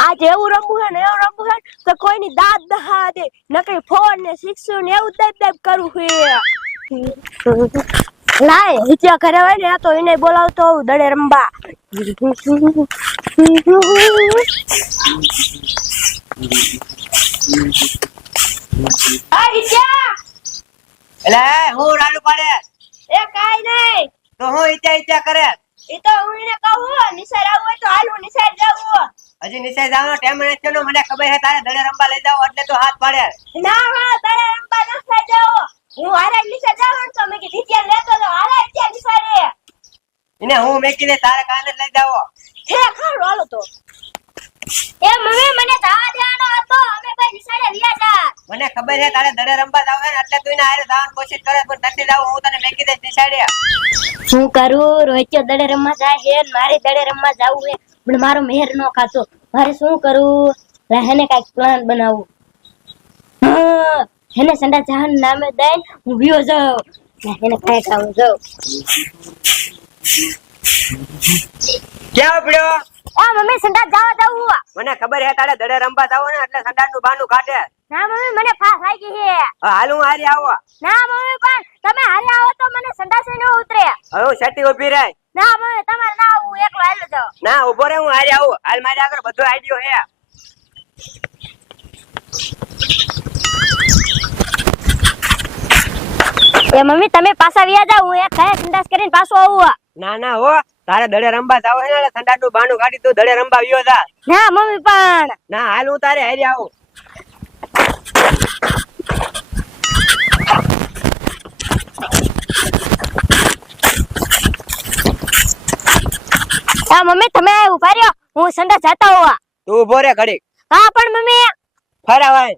આજે એવું રમવું હે ને એવું રમવું હે તો કોઈની દાંત દહા દે નકરી ફોન ને શિક્ષણ ને એવું દાબ કરવું હે લાય હિચા ઘરે હોય ને તો એને બોલાવતો દડે રંબા આ હિચા એલે હું રાડુ પાડે એ કાઈ નહીં તો હું ઈચ્છા કરે ઈ તો હું એને કહું નિસાર આવું હોય તો હાલ હું નિસાર જાવું હજી નીચે જવાનો ટાઈમ નથી થયો મને ખબર છે તારે દડે રંબા લઈ જાવ એટલે તો હાથ પાડે ના હા દડે રંબા ન થઈ જાવ હું હારે નિસાર જાવું તો મે કે ઢીચિયા લેતો તો હાલે ત્યાં નિસારે એને હું મેકી દે તારે કાને લઈ જાવો હે ખાડો હાલો તો એ મમ્મી મને જવા દેવાનો હતો અમે ભાઈ નિસારે રિયા જા મને ખબર છે તારે દડે રંબા જાવ છે ને એટલે તું એને હારે જવાની કોશિશ કરે પણ નથી જાવ હું તને મેકી દે નિસાડે શું કરું રોહિત્યો દડે રમવા જાય છે મારે દડે રમવા જાવું છે પણ મારો મેર નો ખાતો મારે શું કરું રહેને કાઈક પ્લાન બનાવું હેને સંડા જહાન નામે દઈને હું વિયો જાઉં હેને કાઈક આવું જાઉં ક્યાં પડ્યો આ મમ્મી સંડા જવા જાવું મને ખબર છે તારે દડે રંબા જાવ ને એટલે સંડાનું બાનું કાઢે ના મમ્મી મને ફાસ લાગી છે હાલ હું હારી આવો ના મમ્મી પણ તમે હારે આવો તો મને સંડાસે ન ઉતરે હવે હું સેટી ઉભી રહી ના મમ્મી તમારે ના આવું એકલો હાલો જાઓ ના ઉભો રે હું હારી આવું હાલ મારી આગળ બધો આઈડિયો હે એ મમ્મી તમે પાછા વિયા જાવ હું એક ખાય સંડાસ કરીને પાછો આવું ના ના હો તારે દડે રંબા જાવ છે ને સંડાનું બાનું કાઢી તું દડે રંબા વિયો જા ના મમ્મી પણ ના હાલ હું તારે હારી આવું હા મમ્મી તમે ઉભા રહ્યો હું સંડાસ જતા હોવા તું ઉભો રે ઘડી હા પણ મમ્મી ફરાવાય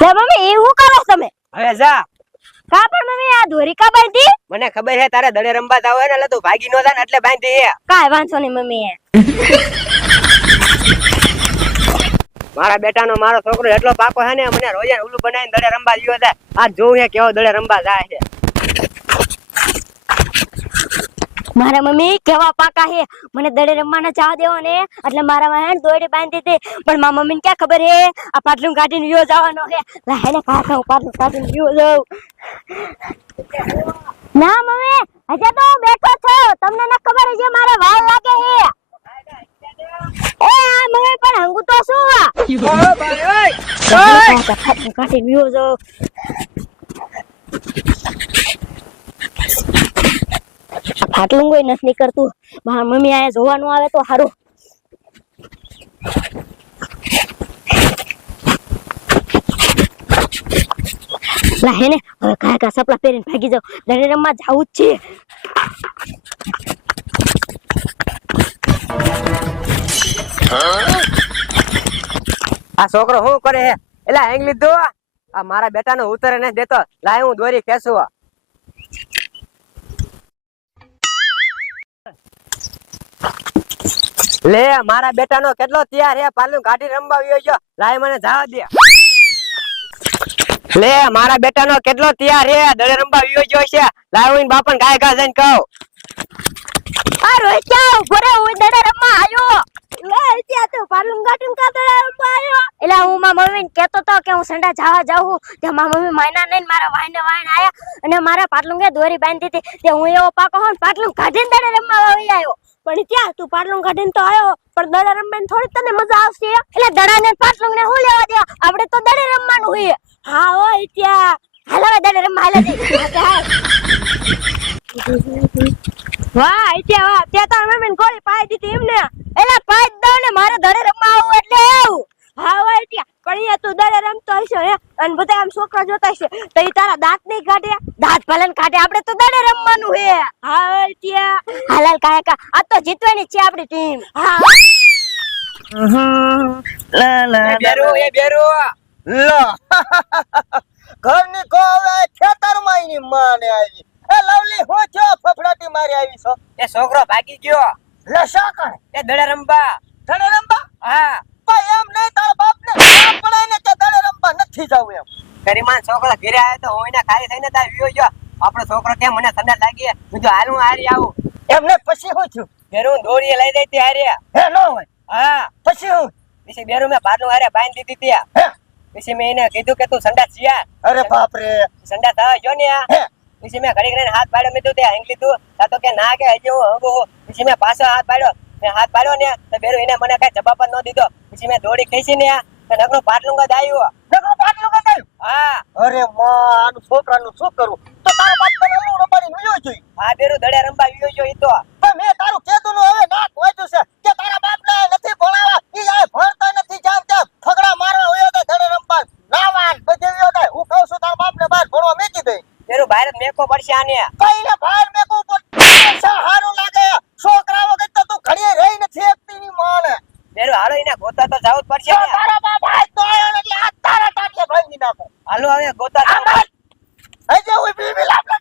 લે મમ્મી એ હું કરો તમે હવે જા કા પણ મમ્મી આ દોરી કા બાંધી મને ખબર છે તારે દડે રંબા જાવ છે ને એટલે તું ભાગી નો જા ને એટલે બાંધી હે કાઈ વાંધો નહીં મમ્મી મારા બેટાનો મારો છોકરો એટલો પાકો છે ને મને રોજે ઉલ્લુ બનાવીને દડે રંબા જીવો જાય આ જોઉં હે કેવો દડે રંબા જાય છે મારા મમ્મી કેવા પાકા હે મને દડે રમવાના જવા દેવો ને એટલે મારા વાહન દોડી બાંધી દે પણ મારા મમ્મીને ક્યાં ખબર હે આ પાટલું કાઢીને વિયો જવાનો હે લાહેને કાકા હું પાટલું કાઢીને વિયો જાઉં ના મમ્મી હજે તો હું બેઠો છો તમને ન ખબર હજે મારે વાળ લાગે હે એ આ મમ્મી પણ હંગુ તો શું ઓય ભાઈ ઓય પાટલું કાઢીને વિયો જાઉં ફાટલું કોઈ નથી નીકળતું મારા મમ્મી આયા જોવાનું આવે તો સારું લાહેને હવે કાકા સપલા પહેરીને ભાગી જાવ દડે રમવા જાવું જ છે આ છોકરો શું કરે હે એલા હેંગ લીધું આ મારા બેટાનો ઉતરે ને દેતો લાય હું દોરી ખેંચું લે મારા બેટાનો કેટલો તૈયાર હે પાલું ગાડી રમવા આવ્યો જો લાય મને જવા દે લે મારા બેટાનો કેટલો તૈયાર હે દડે રમવા આવ્યો જો છે લાય હું બાપન ગાય ગા જઈને કહું આ રોહિત જાવ ભરે હું દડે રમવા આયો લે ત્યાં તો પાલું ગાડીને કા દડે રમવા આયો એટલે હું મારા મમ્મીને કહેતો તો કે હું સંડા જવા જાઉં ત્યાં મારા મમ્મી માયના નહીં મારા વાઈને વાઈન આયા અને મારા પાટલું કે દોરી બાંધી હતી તે હું એવો પાકો હોન પાટલું કાઢીને દડે રમવા આવી આવ્યો પણ ત્યાં તું પાટલું કાઢીને તો આયો પણ દડે રમવાની થોડી તને મજા આવશે એટલે દડાને પાટલું ને હું લેવા દે આપણે તો દડે રમવાનું હોય હા હોય ત્યાં હાલ હવે દડે રમવા હાલે વાહ ત્યાં વાહ ત્યાં તાર મમ્મીને ગોળી પાઈ દીધી એમને એલા પાઈ દો ને મારે દડે રમવા આવું એટલે આવું હા હોય ત્યાં પણ અહીંયા તું દડે રમતો હશે હે અને બધા આમ છોકરા જોતા હશે તો ઈ તારા દાંત નહીં કાઢે દાંત ભલે ને કાઢે આપણે તો દડે રમવાનું હે હા હોય ત્યાં હાલાલ કાકા આ તો જીતવાની છે આપણી ટીમ હા લા લા એ બેરો લો ઘરની કોવે ખેતરમાં એની માને આવી એ લવલી હું છો ફફડાટી મારી આવી છો એ છોકરો ભાગી ગયો લે શા કરે એ દડે રમવા. તને રંબા હા ભાઈ એમ નહીં તારા બાપને ના પડાય ને કે તને રંબા નથી જાવું એમ ગરીમાન છોકરો ઘરે આવ્યો તો હોઈને ખાલી થઈને તા વિયો ગયો. આપણો છોકરો કે મને ઠંડા લાગી હું જો હાલ હું હારી આવું. એમને પછી શું થયું ઘરે હું દોડીએ લઈ જઈ તી હારી. હે ન હોય હા પછી હું પછી બેરું મેં બારનું હારે બાંધી દીધી ત્યાં. હે પછી મેં એને કીધું કે તું સંડા સિયા અરે બાપ રે સંડા થવા જો ને આ. હે પછી મેં ઘડી ઘડીને હાથ પાડ્યો. મેં કીધું તે હાંકી લીધું તા તો કે ના કે હજી હું હંગો હું. પછી મેં પાછો હાથ પાડ્યો. મેં હાથ પાડ્યો ને તો બેરું એને મને કઈ જવાબ જ ન દીધો. પછી મેં દોડી ખેંચી ને તો નગનું પાટલું જ આવ્યું. નકરું પાટલું બતાવ્યું હા અરે માં આનું છોકરાનું શું કરું તો તારા બાપ તને અલ્લું રબાડી વિયો જોઈ હા બેરું દડે રંબા વિયો ગયો ઈ તો. પણ મેં તારું કીધું નું હવે નાક વાંચ્યું છે કે તારા બાપને નથી ભણાવા ઈ આ ભણતા નથી જામ તેમ ફગડા મારવા હોયો તો ધડે રંબા નાવાન બધે વિયો થાય હું કહું છું તારા બાપને બહાર ભણવા મેકી દે બેરું બહાર જ મેકો પડશે આને. કઈને બહાર મેકું પણ હારું લાગે છોકરા વગર તો તું ઘડીએ રહી નથી એકતી ની માને બેરું હાલો એને ગોતા તો જવું જ પડશે જો ને. તારા બાપ હાથ તો આયો ને એટલે આ તારા ટાટિયા ભાંગી નાખો હાલો હવે ગોતા તો. આમાં હજે હું બીબી લાપ કરે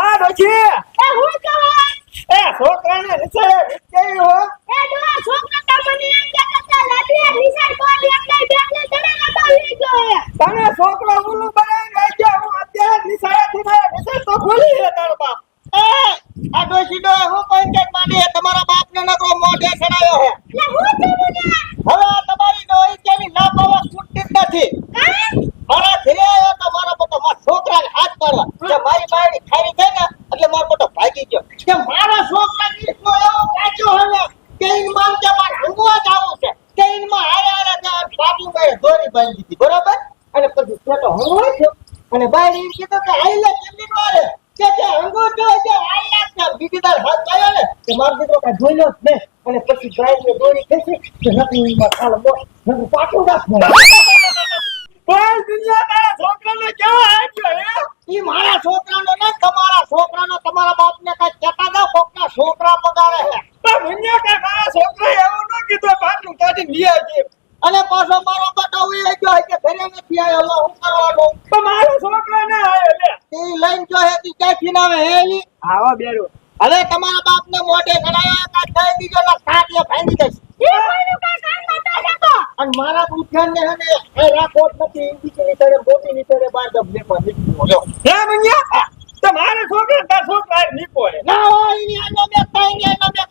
આ ડોશી એ હું કહેવાય એ છોકરાને નિશાળે વિચારી હો એ ડોહા છોકરા તમને એમ કહેતા લાડલી નિશાળ કોડી એમને બેને દડે લગાવી ગયો હે. તને છોકરો ઉલ્લુ બનાવીને રાખ્યો હું અત્યારે નિશાળેથી ને નિશાળ તો ખોલી છે તારો બાપ આ ડોશીડો હું કોઈ કે માને તમારા બાપને નકરો મોઢે ચડાયો હે લે હું તમને હવે આ તમારી ડોહી કેની ના પાવા છૂટતી જ નથી મારા ઘરે આવ્યો તો મારો પોતો મારા છોકરાને હાથ મારવા કે મારી બાયડી ખારી થઈ ને એટલે મારો પોતો ભાગી ગયો કે મારા છોકરાની નો એવો કાચો હવે કે ઈન માન કે માર હંગવા જ આવું છે કે ઈન માં આયા ને બાપુ ભાઈ દોરી બાંધી દીધી બરોબર અને પછી છોટો હંગવો થયો અને બાયડી એમ કીધું કે આઈલે કેમની વારે કે હંગો જો કે આઈલા કે બીજી તાર હાથ આવ્યો ને કે મારો દીકરો કાંઈ જોઈલો જ નહીં અને પછી બાયડીને દોરી ખેંચી કે નકલી માં ખાલો નકરું પાછું રાખવું કોઈ દુનિયા તારા છોકરાને કેવા આપ્યો હે ઈ મારા છોકરાનો ને તમારા છોકરાનો તમારા બાપને કઈ કહેતા દો કોકના છોકરા પગારે હે પણ દુનિયા કે મારા છોકરાએ એવું ન કીધું પાટલું કાઢીને લઈ આવજે અને પાછો મારો બટો ઉઈ ગયો કે ઘરે નથી આયો લો હું કરવાનું તો મારો છોકરો ના આવ્યો લે ઈ લઈને જો હે તી ક્યાંથી ના આવે હેલી આવો બેરું હવે તમારા બાપને મોઢે ચડાયા કાઈ થઈ દીજો ના કાટિયા ભાંગી દઈશ એ કોઈનું કાઈ કામ નતો જતો. અને મારા બુઠાને હે ને એ રાખોટ નથી ઈંડી તરે મોટી ની તરે બાર દબલે પર નીકળ્યો હે મુનિયા તો મારો છોકરો તાર છોકરા નીકો હે ના હોય ઈ આનો મે કઈ ની આનો મે